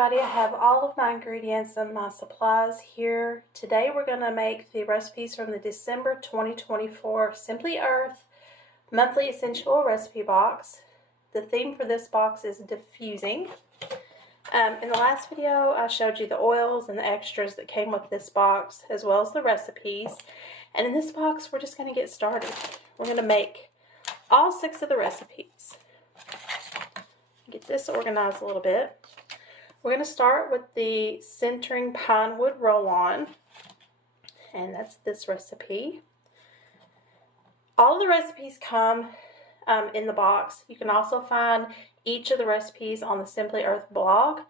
everybody, I have all of my ingredients and my supplies here. Today we're going to make the recipes from the December 2024 Simply Earth Monthly Essential Recipe Box. The theme for this box is Diffusing. In the last video I showed you the oils and the extras that came with this box as well as the recipes. And in this box we're just going to get started. We're going to make all 6 of the recipes. Get this organized a little bit. We're going to start with the centering pine wood roll-on, and that's this recipe. All of the recipes come in the box. You can also find each of the recipes on the Simply Earth blog,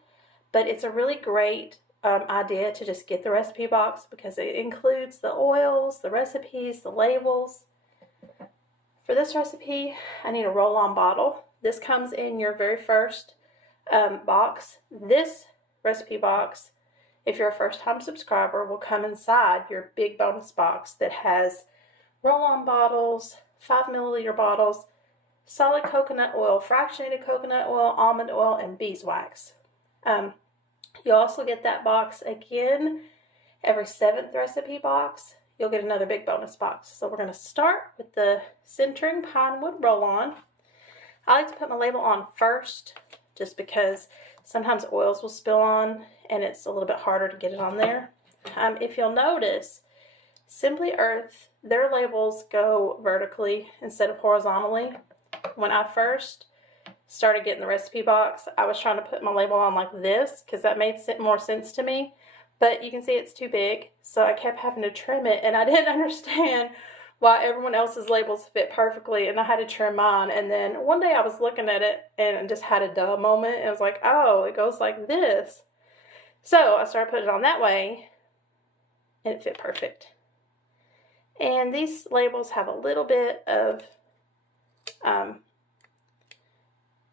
but it's a really great idea to just get the recipe box because it includes the oils, the recipes, the labels. For this recipe, I need a roll-on bottle. This comes in your very first box. This recipe box, if you're a first-time subscriber, will come inside your big bonus box that has roll-on bottles, 5 milliliter bottles, solid coconut oil, fractionated coconut oil, almond oil, and beeswax. You'll also get that box again every 7th recipe box. You'll get another big bonus box. So we're going to start with the centering pine wood roll-on. I like to put my label on first just because sometimes oils will spill on and it's a little bit harder to get it on there. If you'll notice, Simply Earth, their labels go vertically instead of horizontally. When I first started getting the recipe box, I was trying to put my label on like this because that made more sense to me. But you can see it's too big, so I kept having to trim it, and I didn't understand why everyone else's labels fit perfectly, and I had to trim mine. And then one day I was looking at it and just had a duh moment, and I was like, oh, it goes like this. So I started putting it on that way, and it fit perfect. And these labels have a little bit of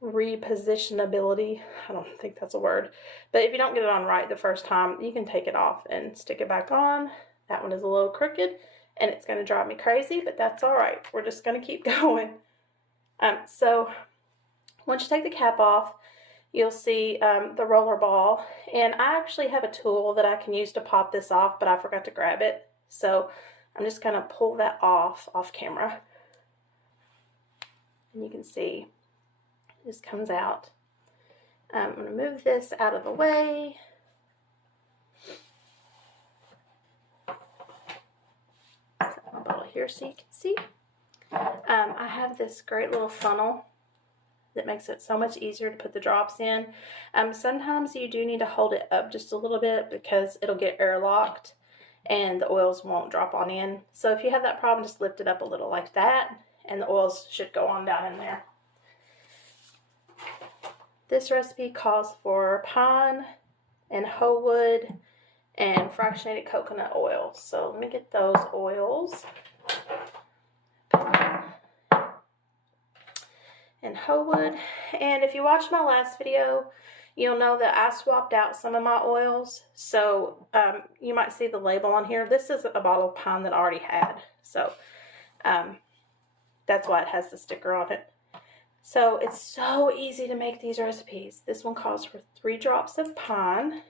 repositionability. I don't think that's a word, but if you don't get it on right the first time, you can take it off and stick it back on. That one is a little crooked and it's going to drive me crazy, but that's all right. We're just going to keep going. So once you take the cap off, you'll see the roller ball, and I actually have a tool that I can use to pop this off, but I forgot to grab it, so I'm just going to pull that off camera, and you can see this comes out. I'm going to move this out of the way. Set my bottle here so you can see. I have this great little funnel that makes it so much easier to put the drops in. Sometimes you do need to hold it up just a little bit because it'll get airlocked and the oils won't drop on in. So if you have that problem, just lift it up a little like that and the oils should go on down in there. This recipe calls for pine and hoe wood and fractionated coconut oil. So let me get those oils. And hoe wood. And if you watched my last video, you'll know that I swapped out some of my oils. So you might see the label on here. This is a bottle of pine that I already had. So that's why it has the sticker on it. So it's so easy to make these recipes. This one calls for 3 drops of pine.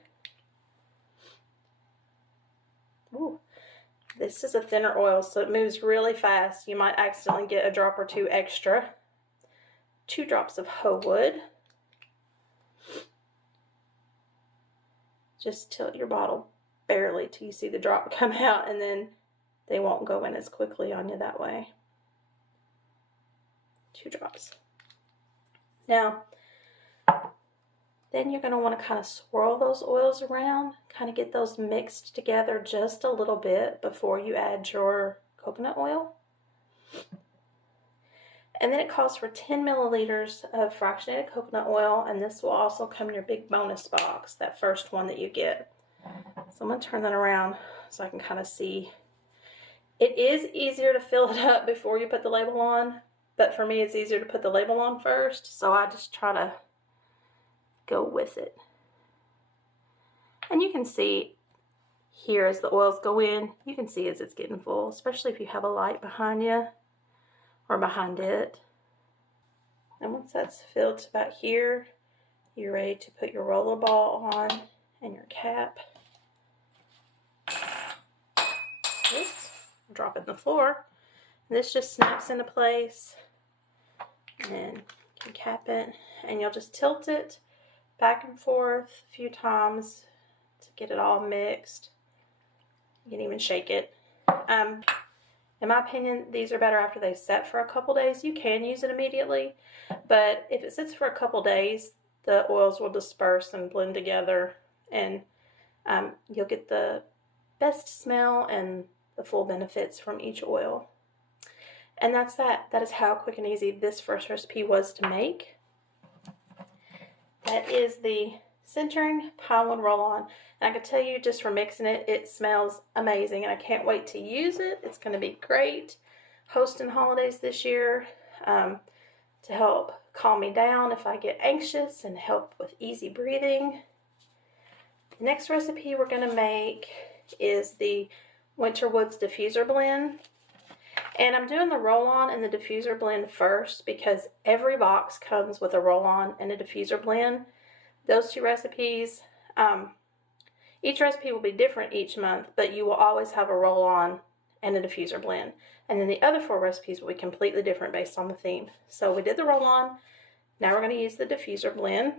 Ooh, this is a thinner oil, so it moves really fast. You might accidentally get a drop or 2 extra. 2 drops of hoe wood. Just tilt your bottle barely till you see the drop come out, and then they won't go in as quickly on you that way. 2 drops. Now, then you're going to want to kind of swirl those oils around, kind of get those mixed together just a little bit before you add your coconut oil. And then it calls for 10 milliliters of fractionated coconut oil, and this will also come in your big bonus box, that first one that you get. So I'm going to turn that around so I can kind of see. It is easier to fill it up before you put the label on, but for me it's easier to put the label on first, so I just try to go with it. And you can see here as the oils go in, you can see as it's getting full, especially if you have a light behind you or behind it. And once that's filled to about here, you're ready to put your roller ball on and your cap. Oops, drop it on the floor. This just snaps into place, and you can cap it, and you'll just tilt it back and forth a few times to get it all mixed. You can even shake it. In my opinion, these are better after they set for a couple days. You can use it immediately, but if it sits for a couple days, the oils will disperse and blend together, and you'll get the best smell and the full benefits from each oil. And that's that. That is how quick and easy this first recipe was to make. That is the centering pine wood roll-on. And I can tell you, just from mixing it, it smells amazing, and I can't wait to use it. It's going to be great hosting holidays this year, to help calm me down if I get anxious and help with easy breathing. The next recipe we're going to make is the Winter Woods Diffuser Blend. And I'm doing the roll-on and the diffuser blend first because every box comes with a roll-on and a diffuser blend. Those two recipes, each recipe will be different each month, but you will always have a roll-on and a diffuser blend. And then the other 4 recipes will be completely different based on the theme. So we did the roll-on. Now we're going to use the diffuser blend.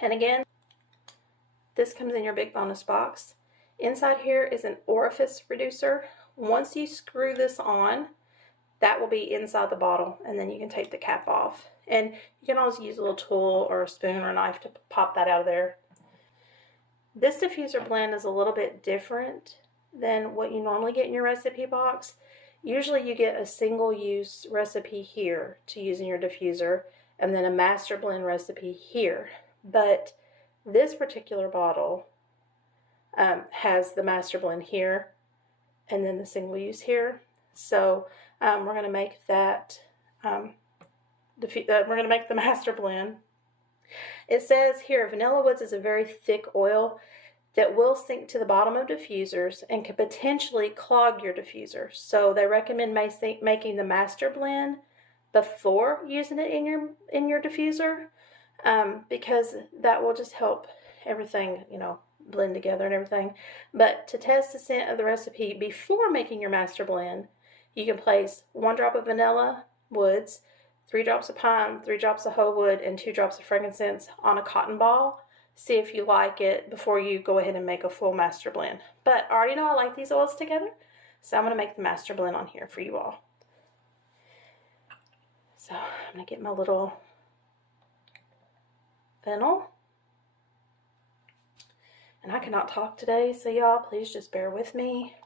And again, this comes in your big bonus box. Inside here is an orifice reducer. Once you screw this on, that will be inside the bottle, and then you can take the cap off. And you can always use a little tool or a spoon or a knife to pop that out of there. This diffuser blend is a little bit different than what you normally get in your recipe box. Usually you get a single-use recipe here to use in your diffuser, and then a master blend recipe here. But this particular bottle has the master blend here, and then the single use here. So we're going to make that, we're going to make the master blend. It says here, Vanilla Woods is a very thick oil that will sink to the bottom of diffusers and could potentially clog your diffuser. So they recommend making the master blend before using it in your diffuser, because that will just help everything, blend together and everything. But to test the scent of the recipe before making your master blend, you can place 1 drop of vanilla woods, 3 drops of pine, 3 drops of hoe wood, and 2 drops of frankincense on a cotton ball. See if you like it before you go ahead and make a full master blend. But I already know I like these oils together, so I'm going to make the master blend on here for you all. So I'm going to get my little fennel. And I cannot talk today, so y'all, please just bear with me.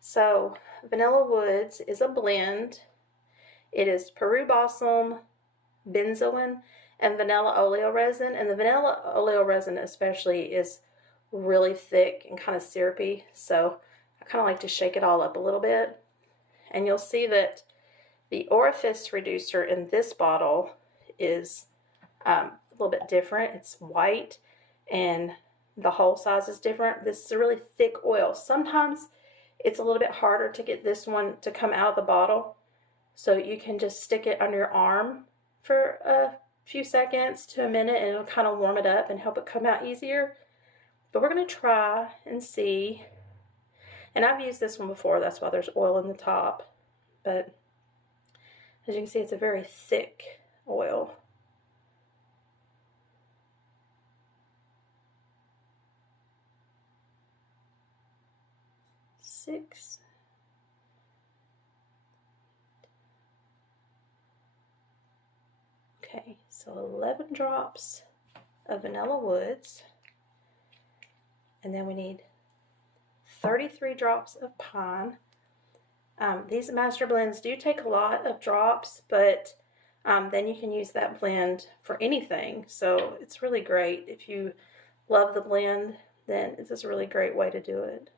So, Vanilla Woods is a blend. It is Peru Balsam, benzoin, and vanilla oleo resin. And the vanilla oleo resin especially is really thick and kind of syrupy. So, I kind of like to shake it all up a little bit. And you'll see that the orifice reducer in this bottle is a little bit different. It's white, and the hole size is different. This is a really thick oil. Sometimes it's a little bit harder to get this one to come out of the bottle. So you can just stick it under your arm for a few seconds to a minute, and it'll kind of warm it up and help it come out easier. But we're going to try and see. And I've used this one before. That's why there's oil in the top. But as you can see, it's a very thick oil. Six. Okay, so 11 drops of Vanilla Woods, and then we need 33 drops of pine. These master blends do take a lot of drops, but then you can use that blend for anything. So it's really great. If you love the blend, then this is a really great way to do it.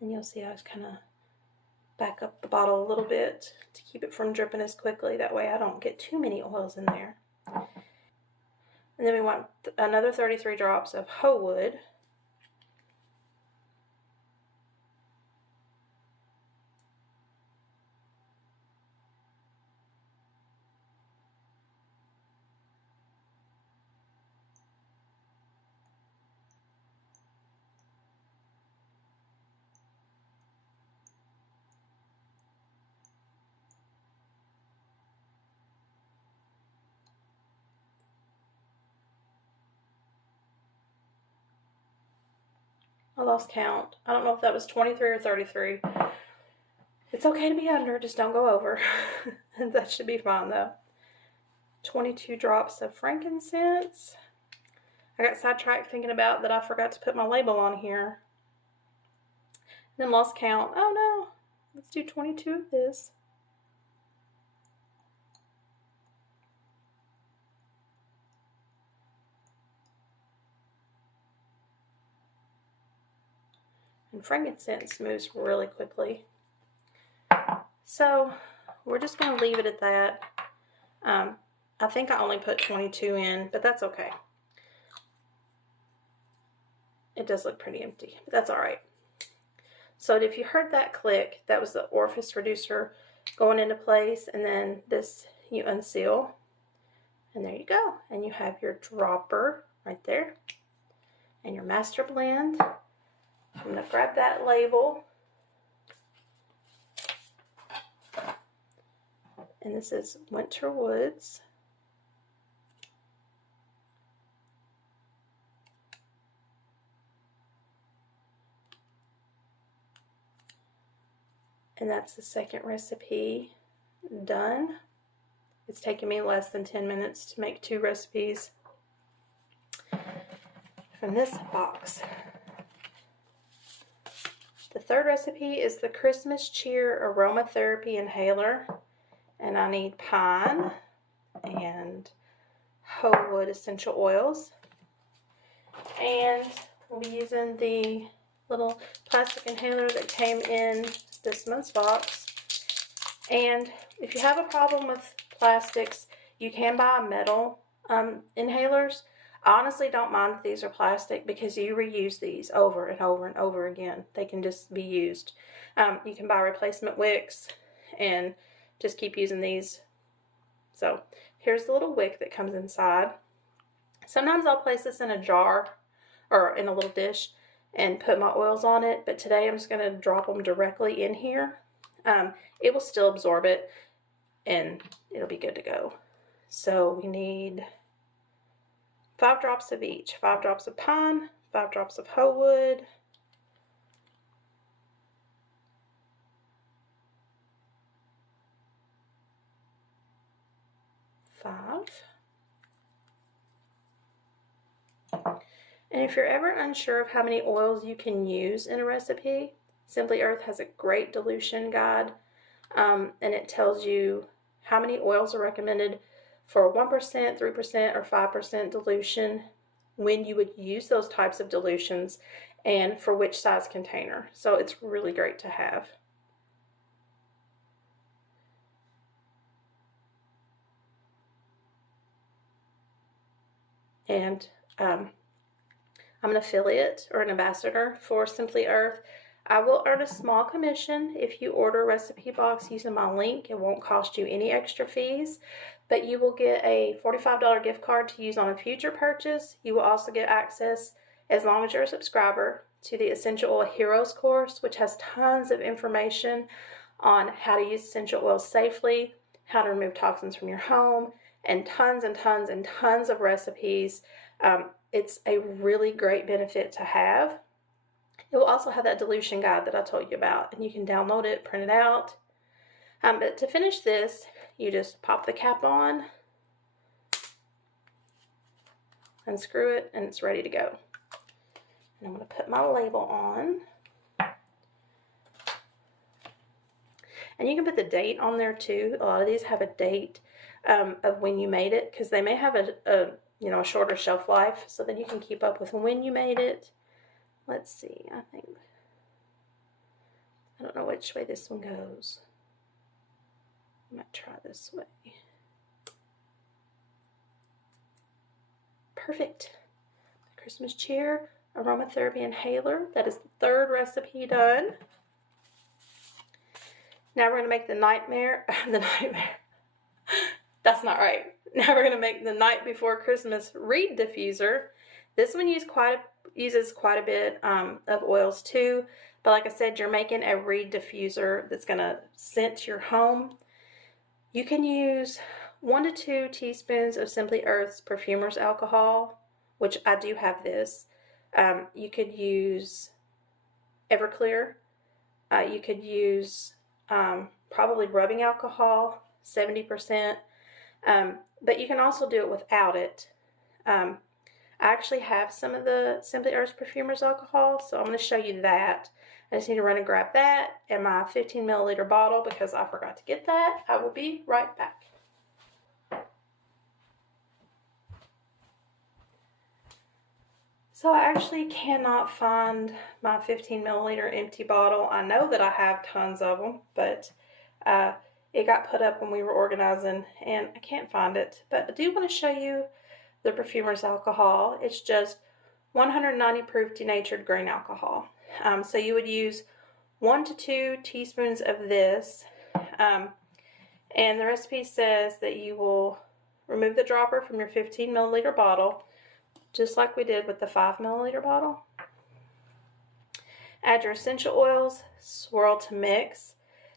And you'll see I was kind of back up the bottle a little bit to keep it from dripping as quickly. That way I don't get too many oils in there. And then we want another 33 drops of hoe wood. I lost count. I don't know if that was 23 or 33. It's okay to be under, just don't go over. That should be fine though. 22 drops of frankincense. I got sidetracked thinking about that I forgot to put my label on here. Then lost count. Oh no. Let's do 22 of this. And frankincense moves really quickly. So we're just going to leave it at that. I think I only put 22 in, but that's okay. It does look pretty empty, but that's all right. So if you heard that click, that was the orifice reducer going into place, and then this you unseal, and there you go. And you have your dropper right there and your master blend. I'm going to grab that label, and this is Winter Woods. And that's the second recipe done. It's taken me less than 10 minutes to make 2 recipes from this box. The third recipe is the Christmas Cheer Aromatherapy Inhaler. And I need pine and hoe wood essential oils. And we'll be using the little plastic inhaler that came in this month's box. And if you have a problem with plastics, you can buy metal inhalers. I honestly don't mind that these are plastic because you reuse these over and over and over again. They can just be used. You can buy replacement wicks and just keep using these. So here's the little wick that comes inside. Sometimes I'll place this in a jar or in a little dish and put my oils on it, but today I'm just going to drop them directly in here. It will still absorb it and it'll be good to go. So we need 5 drops of each. 5 drops of pine, 5 drops of hoe wood, 5. And if you're ever unsure of how many oils you can use in a recipe, Simply Earth has a great dilution guide, and it tells you how many oils are recommended for 1%, 3%, or 5% dilution, when you would use those types of dilutions, and for which size container. So it's really great to have. And I'm an affiliate or an ambassador for Simply Earth. I will earn a small commission if you order a recipe box using my link. It won't cost you any extra fees, but you will get a $45 gift card to use on a future purchase. You will also get access, as long as you're a subscriber, to the Essential Oil Heroes course, which has tons of information on how to use essential oils safely, how to remove toxins from your home, and tons and tons and tons of recipes. It's a really great benefit to have. It will also have that dilution guide that I told you about, and you can download it, print it out. But to finish this, you just pop the cap on, unscrew it, and it's ready to go. And I'm going to put my label on. And you can put the date on there too. A lot of these have a date of when you made it, because they may have a shorter shelf life, so then you can keep up with when you made it. Let's see, I don't know which way this one goes. I might try this way. Perfect. Christmas cheer, aromatherapy inhaler. That is the third recipe done. Now we're going to make the nightmare. That's not right. Now we're going to make the night before Christmas reed diffuser. This one uses quite a bit of oils too. But like I said, you're making a reed diffuser that's going to scent your home. You can use 1 to 2 teaspoons of Simply Earth's Perfumer's Alcohol, which I do have this. You could use Everclear. You could use probably rubbing alcohol, 70%. But you can also do it without it. I actually have some of the Simply Earth's Perfumer's Alcohol, so I'm going to show you that. I just need to run and grab that and my 15 milliliter bottle because I forgot to get that. I will be right back. So I actually cannot find my 15 milliliter empty bottle. I know that I have tons of them, but it got put up when we were organizing and I can't find it. But I do want to show you the Perfumer's Alcohol. It's just 190 proof denatured grain alcohol. So you would use 1 to 2 teaspoons of this. And the recipe says that you will remove the dropper from your 15 milliliter bottle, just like we did with the 5 milliliter bottle. Add your essential oils, swirl to mix.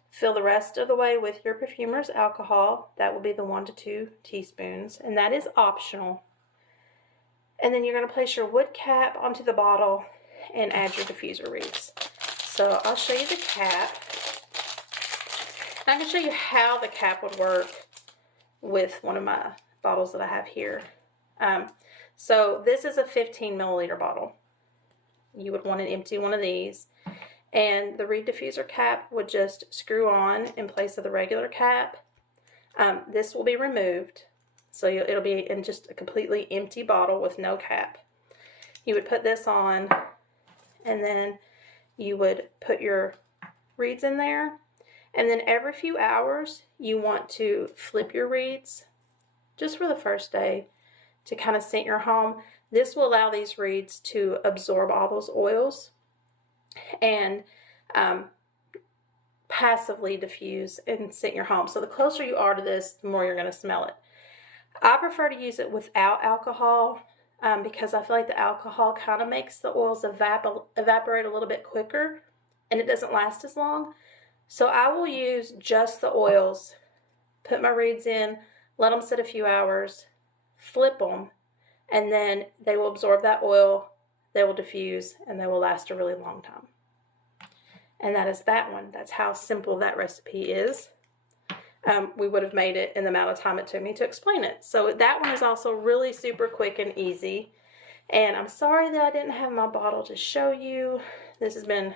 Fill the rest of the way with your Perfumer's Alcohol. That will be the 1 to 2 teaspoons, and that is optional. And then you're going to place your wood cap onto the bottle and add your diffuser reeds. So I'll show you the cap. I can show you how the cap would work with one of my bottles that I have here. So this is a 15 milliliter bottle. You would want an empty one of these. And the reed diffuser cap would just screw on in place of the regular cap. This will be removed. So it'll be in just a completely empty bottle with no cap. You would put this on and then you would put your reeds in there. And then every few hours you want to flip your reeds just for the first day to kind of scent your home. This will allow these reeds to absorb all those oils and passively diffuse and scent your home. So the closer you are to this, the more you're going to smell it. I prefer to use it without alcohol because I feel like the alcohol kind of makes the oils evaporate a little bit quicker and it doesn't last as long. So I will use just the oils, put my reeds in, let them sit a few hours, flip them, and then they will absorb that oil, they will diffuse, and they will last a really long time. And that is that one. That's how simple that recipe is. We would have made it in the amount of time it took me to explain it. So that one is also really super quick and easy. And I'm sorry that I didn't have my bottle to show you. This has been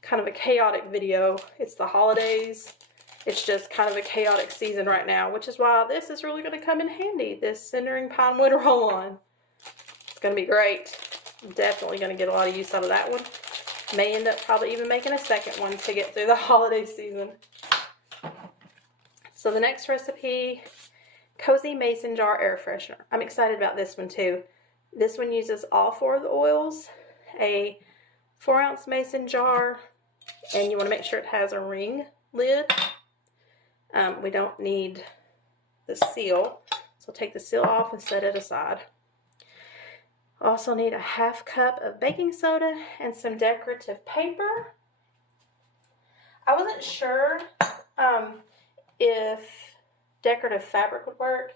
kind of a chaotic video. It's the holidays. It's just kind of a chaotic season right now, which is why this is really going to come in handy, this centering pine wood roll-on. It's going to be great. I'm definitely going to get a lot of use out of that one. May end up probably even making a second one to get through the holiday season. So the next recipe, Cozy Mason Jar Air Freshener. I'm excited about this one too. This one uses all 4 of the oils, a 4-ounce mason jar, and you want to make sure it has a ring lid. We don't need the seal, so take the seal off and set it aside. Also need a 1/2 cup of baking soda and some decorative paper. I wasn't sure if decorative fabric would work,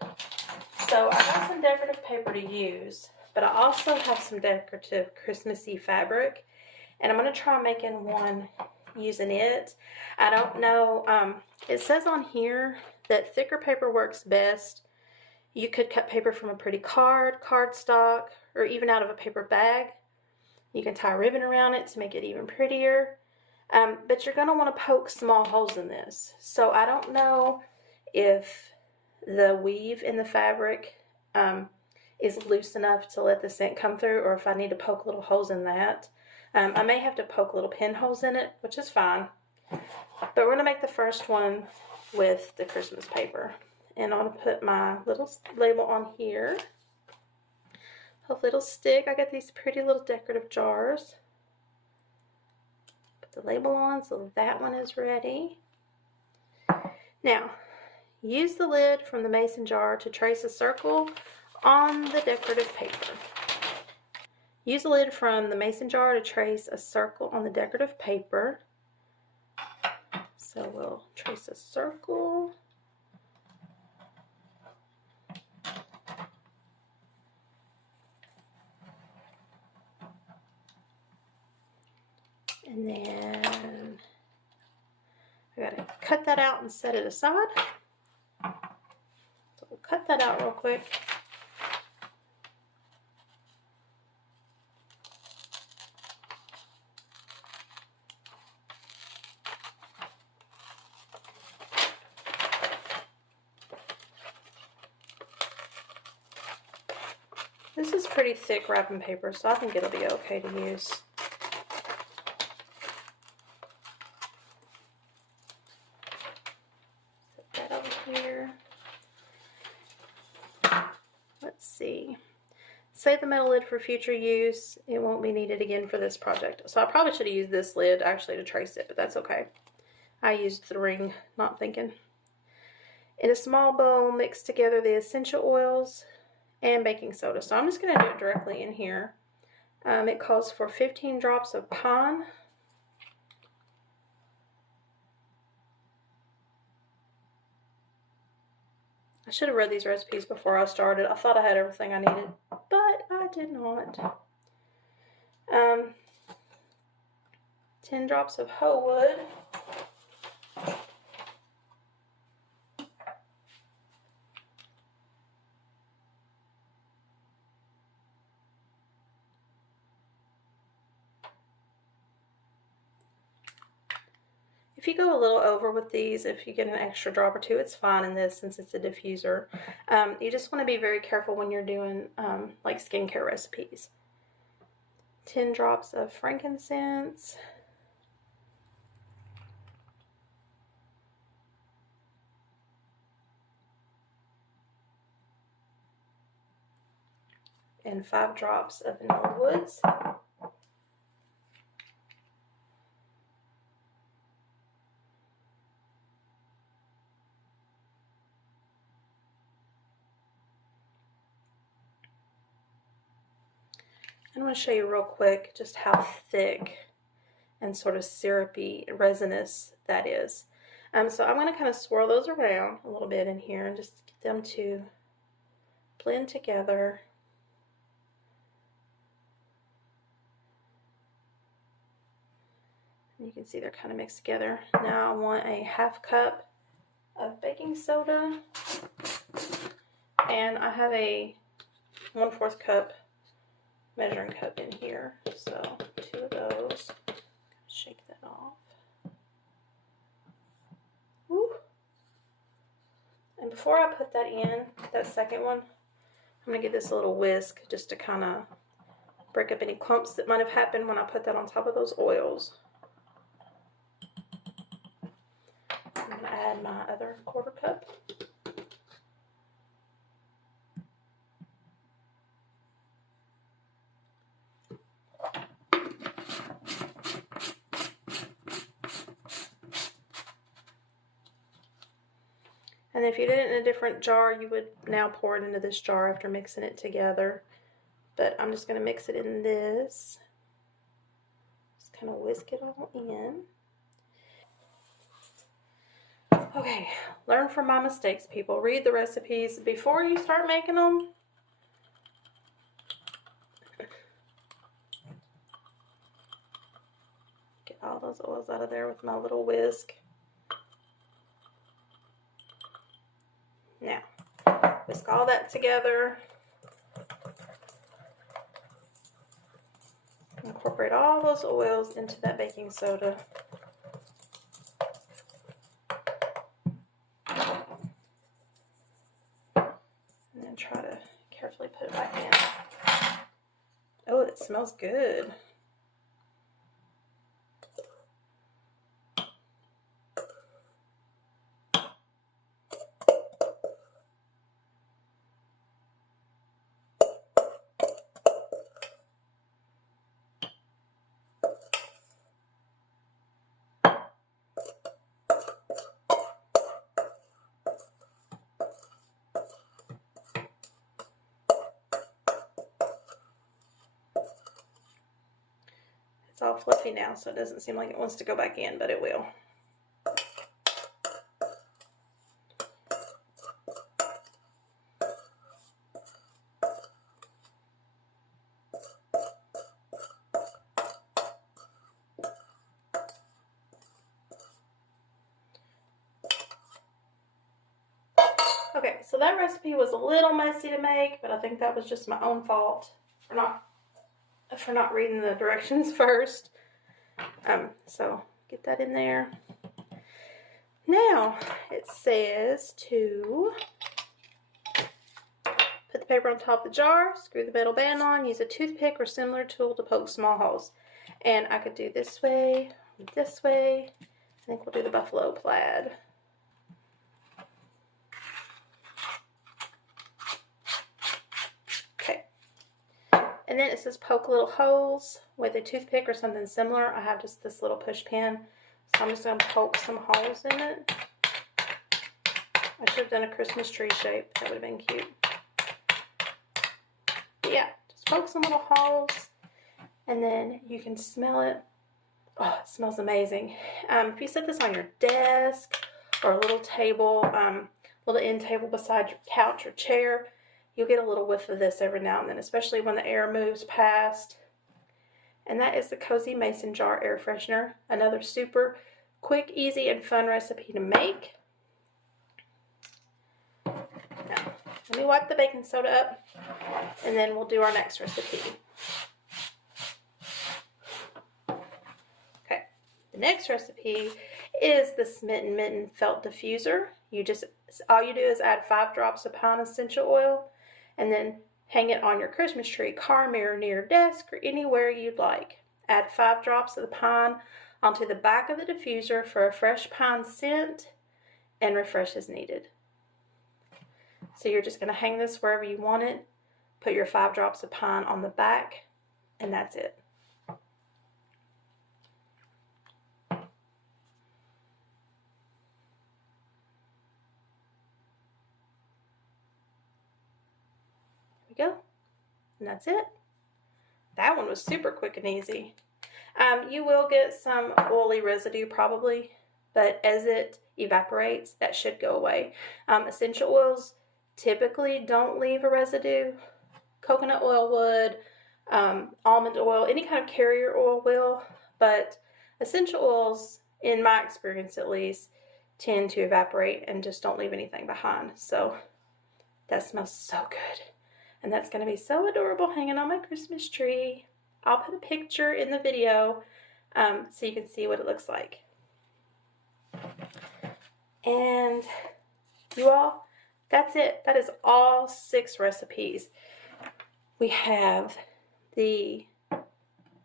so I have some decorative paper to use, but I also have some decorative Christmassy fabric, and I'm going to try making one using it. I don't know, it says on here that thicker paper works best. You could cut paper from a pretty cardstock, or even out of a paper bag. You can tie ribbon around it to make it even prettier. But you're going to want to poke small holes in this. So I don't know if the weave in the fabric is loose enough to let the scent come through, or if I need to poke little holes in that. I may have to poke little pinholes in it, which is fine. But we're going to make the first one with the Christmas paper. And I'm going to put my little label on here. Hopefully it'll stick. I got these pretty little decorative jars. Put the label on so that one is ready. Now, use the lid from the mason jar to trace a circle on the decorative paper. Use the lid from the mason jar to trace a circle on the decorative paper. So we'll trace a circle. And then I gotta cut that out and set it aside. So we'll cut that out real quick. This is pretty thick wrapping paper, so I think it'll be okay to use. Set that over here. Let's see. Save the metal lid for future use. It won't be needed again for this project. So I probably should have used this lid actually to trace it, but that's okay. I used the ring, not thinking. In a small bowl, mix together the essential oils and baking soda. So I'm just going to do it directly in here. It calls for 15 drops of pine. I should have read these recipes before I started. I thought I had everything I needed, but I did not. 10 drops of hoe wood. If you go a little over with these, if you get an extra drop or two, it's fine in this since it's a diffuser. You just want to be very careful when you're doing like skincare recipes. 10 drops of frankincense. And 5 drops of vanilla woods. I'm going to show you real quick just how thick and sort of syrupy, resinous that is. So I'm going to kind of swirl those around a little bit in here and just get them to blend together. You can see they're kind of mixed together. Now I want a 1/2 cup of baking soda, and I have a 1/4 cup measuring cup in here, so 2 of those. Shake that off. Woo. And before I put that in, that second one, I'm going to give this a little whisk just to kind of break up any clumps that might have happened when I put that on top of those oils. I'm going to add my other 1/4 cup. And if you did it in a different jar, you would now pour it into this jar after mixing it together. But I'm just going to mix it in this. Just kind of whisk it all in. Okay, learn from my mistakes, people. Read the recipes before you start making them. Get all those oils out of there with my little whisk. Now, whisk all that together. Incorporate all those oils into that baking soda. And then try to carefully put it back in. Oh, it smells good. all fluffy now, so it doesn't seem like it wants to go back in, but it will. Okay, so that recipe was a little messy to make, but I think that was just my own fault for not reading the directions first. So get that in there. Now it says to put the paper on top of the jar, screw the metal band on, use a toothpick or similar tool to poke small holes. And I could do this way, this way. I think we'll do the buffalo plaid. And then it says poke little holes with a toothpick or something similar. I have just this little push pin, so I'm just going to poke some holes in it. I should have done a Christmas tree shape. That would have been cute. But yeah, just poke some little holes, and then you can smell it. Oh, it smells amazing. If you set this on your desk or a little table, little end table beside your couch or chair, you'll get a little whiff of this every now and then, especially when the air moves past. And that is the Cozy Mason Jar Air Freshener. Another super quick, easy, and fun recipe to make. Now, let me wipe the baking soda up, and then we'll do our next recipe. Okay, the next recipe is the Smitten Mitten Felt Diffuser. All you do is add 5 drops of pine essential oil, and then hang it on your Christmas tree, car mirror, near your desk, or anywhere you'd like. Add 5 drops of the pine onto the back of the diffuser for a fresh pine scent, and refresh as needed. So you're just going to hang this wherever you want it, put your 5 drops of pine on the back, and that's it. Go, and that's it. That one was super quick and easy. You will get some oily residue probably, but as it evaporates, that should go away. Essential oils typically don't leave a residue. Coconut oil would, almond oil, any kind of carrier oil will, but essential oils, in my experience at least, tend to evaporate and just don't leave anything behind. So that smells so good. And that's going to be so adorable hanging on my Christmas tree. I'll put a picture in the video so you can see what it looks like. And you all, that's it. That is all 6 recipes. We have the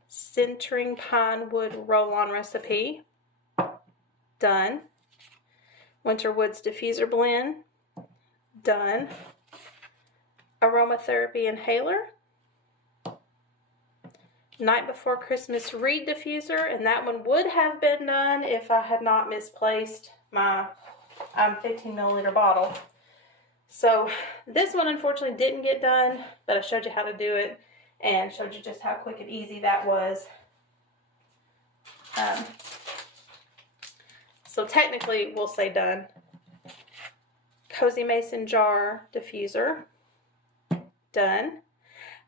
Centering Pine Wood Roll-On recipe. Done. Winter Woods Diffuser Blend. Done. Aromatherapy Inhaler, Night Before Christmas Reed Diffuser, and that one would have been done if I had not misplaced my 15 milliliter bottle. So this one unfortunately didn't get done, but I showed you how to do it and showed you just how quick and easy that was. So technically we'll say done. Cozy Mason Jar Diffuser. Done.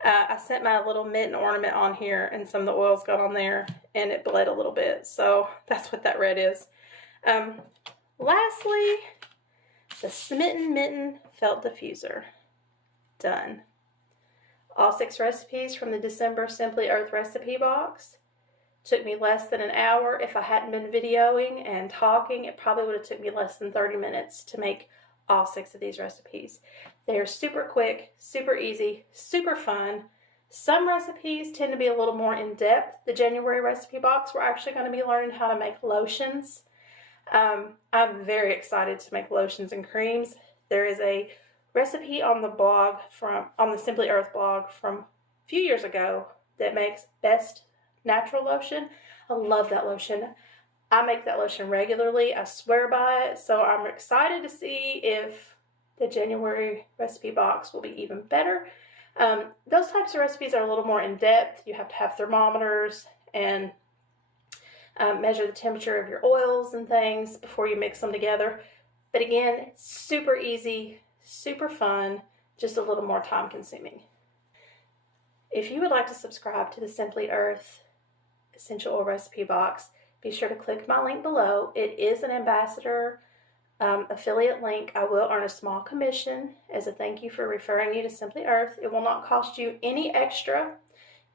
I sent my little mitten ornament on here, and some of the oils got on there and it bled a little bit, so that's what that red is. Lastly, the Smitten Mitten Felt Diffuser. Done. All 6 recipes from the December Simply Earth recipe box. Took me less than an hour. If I hadn't been videoing and talking, it probably would have took me less than 30 minutes to make all 6 of these recipes. They are super quick, super easy, super fun. Some recipes tend to be a little more in-depth. The January recipe box, we're actually going to be learning how to make lotions. I'm very excited to make lotions and creams. There is a recipe on the blog on the Simply Earth blog from a few years ago that makes best natural lotion. I love that lotion. I make that lotion regularly. I swear by it. So I'm excited to see if the January recipe box will be even better. Those types of recipes are a little more in depth. You have to have thermometers and measure the temperature of your oils and things before you mix them together. But again, super easy, super fun, just a little more time consuming. If you would like to subscribe to the Simply Earth Essential Oil Recipe Box, be sure to click my link below. It is an ambassador affiliate link. I will earn a small commission as a thank you for referring you to Simply Earth. It will not cost you any extra.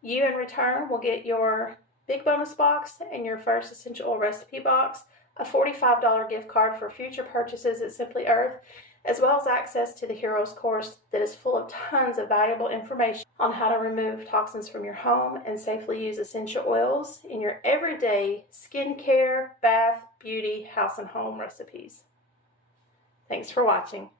You in return will get your big bonus box and your first essential oil recipe box, a $45 gift card for future purchases at Simply Earth, as well as access to the Heroes course that is full of tons of valuable information on how to remove toxins from your home and safely use essential oils in your everyday skincare, bath, beauty, house, and home recipes. Thanks for watching.